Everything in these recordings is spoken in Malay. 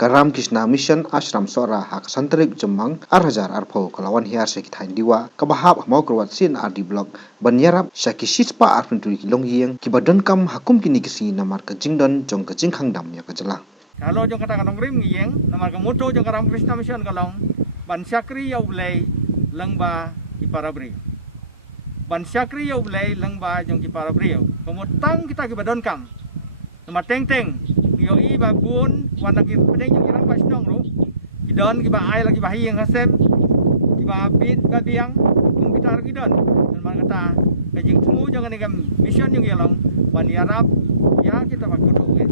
Karam Krishna Mission Ashram Sora Hak Santrik Jemang Arhajar Arpo Kalawan Hiar Sekitain Diwa Kabahap Mau Kerwat Sin Ardi Blok Banyarap Syakisispa Arpenturi Longyeng Kibadon Kam Hakum Kini Kesi Namar Kejingdon Jong Kejing Dam Ya Kejelah. Kalau jong kata kanong rim ngiyeng namar kamuto jong Karam Krishna Mission kalong ban syakri yaw blay langba iparabri. Ban syakri yaw blay langba jong iparabri. Pemutang kita kibadon kam. Namar teng yo i babun wana ki pedeng jong irang pasnong ro. Kidon kiba ai lagi bahi yang hasem. Kiba bit kadiang kum kita kidon. Namar kata kejing temu jong ngam mission jong yalong ban yarap ya kita bakutu ke.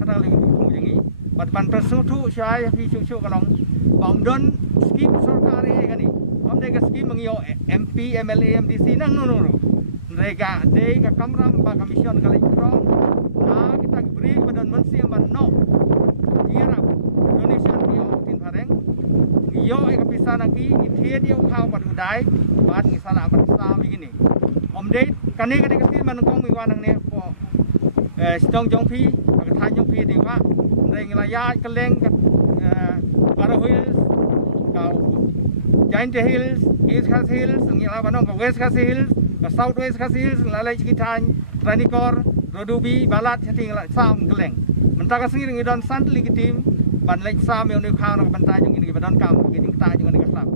Kata lagi temu jong i ban persutu syai fi chu kalong bangdon skim sarkari kan ni amde skim mengio MP MLA MDC nang no mereka de ka kamram ba commission kali krong na kita beri badan mensi ban no irap donation bio tin pareng yo e kapisa naki ithie dio khau ban udai ban ngi sala ban sa begini omde kane skim man kong mi wan nang ne po stong jong phi ka tha jong phi dewa reng layat keleng Paro Hills, kau Giant Hills, East Khas Hills, ngilang banong kau West Khas Hills, kau South West Khas Hills, lalai Cikitan, Tranikor, Rodubi, Balat, chatting like Sam keleng. Mentaka sendiri ngidon santli ke tim, ban lek Sam yang ni kau nak bantai jong ini badan kam, kita jong ini kesam.